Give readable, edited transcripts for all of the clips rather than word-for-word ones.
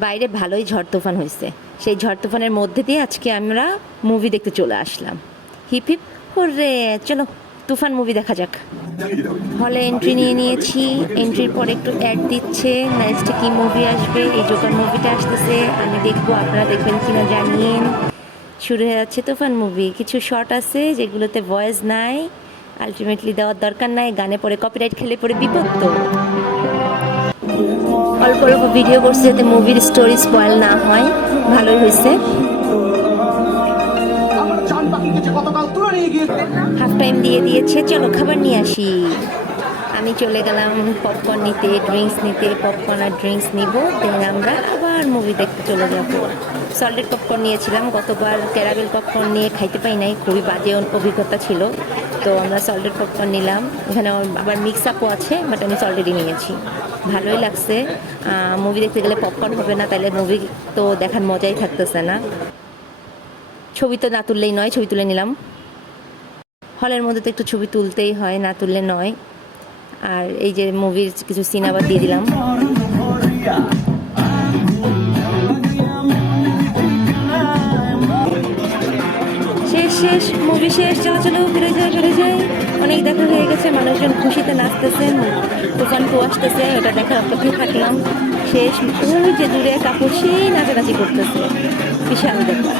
বাইরে ভালোই ঝড় তুফান হয়েছে, সেই ঝড় তুফানের মধ্যে দিয়ে আজকে আমরা মুভি দেখতে চলে আসলাম। হিপ হিপ হুররে, চলো তুফান মুভি দেখা যাক। হলে এন্ট্রি নিয়ে নিয়েছি, এন্ট্রির পরে একটু অ্যাড দিচ্ছে নেক্সট কি মুভি আসবে। এই জোকার মুভিটা আসতেছে, আমি দেখবো, আপনারা দেখবেন কিনা জানিয়েন। শুরু হয়ে যাচ্ছে তুফান মুভি। কিছু শর্ট আছে যেগুলোতে ভয়েস নাই, আলটিমেটলি দেওয়ার দরকার নাই, গানে পরে কপিরাইট খেলে পরে বিপদ তো। অল্প অল্প ভিডিও করছে যাতে মুভির স্টোরি স্পয়েল না হয়, ভালোই হয়েছে। হাফ টাইম দিয়ে দিয়েছে, চলো খাবার নিয়ে আসি। আমি চলে গেলাম পপকর্ন নিতে, ড্রিঙ্কস নিতে। পপকর্ন আর ড্রিঙ্কস নিব, দেন আমরা আবার মুভি দেখতে চলে যাব। সল্টেড পপকর্ন নিয়েছিলাম, গতবার ক্যারামেল পপকর্ন নিয়ে খাইতে পাই নাই, খুবই বাজে অভিজ্ঞতা ছিল, তো আমরা সল্টেড পপকর্ন নিলাম। এখানে আবার মিক্স আপও আছে, বাট আমি সল্টেডই নিয়েছি, ভালোই লাগছে। মুভি দেখতে গেলে পপকর্ন হবে না, তাইলে মুভি তো দেখার মজাই থাকতেছে না। ছবি তো না তুললেই নয়, ছবি তুলে নিলাম। হলের মধ্যে তো একটু ছবি তুলতেই হয়, না তুললে নয়। আর এই যে মুভির কিছু সিন আবার দিয়ে দিলাম। শেষ শেষ, মুভি শেষ, চলো চলো ফিরে যাই ফিরে যাই। অনেক দেখা হয়ে গেছে, মানুষজন খুশিতে নাচতেছেন, তুফান তো আসতেছে, ওটা দেখার অপেক্ষায় থাকলাম। শেষ, ওই যে দূরে কাপড় সেই নাচানাচি করতেছে, বিশাল ব্যাপার।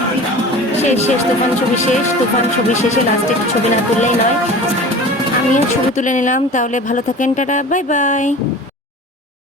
শেষ শেষ, তুফান ছবি শেষ। তুফান ছবি শেষে লাস্টে ছবি না তুললেই নয়, আমিও ছবি তুলে নিলাম। তাহলে ভালো থাকেন, টাটা, বাই বাই।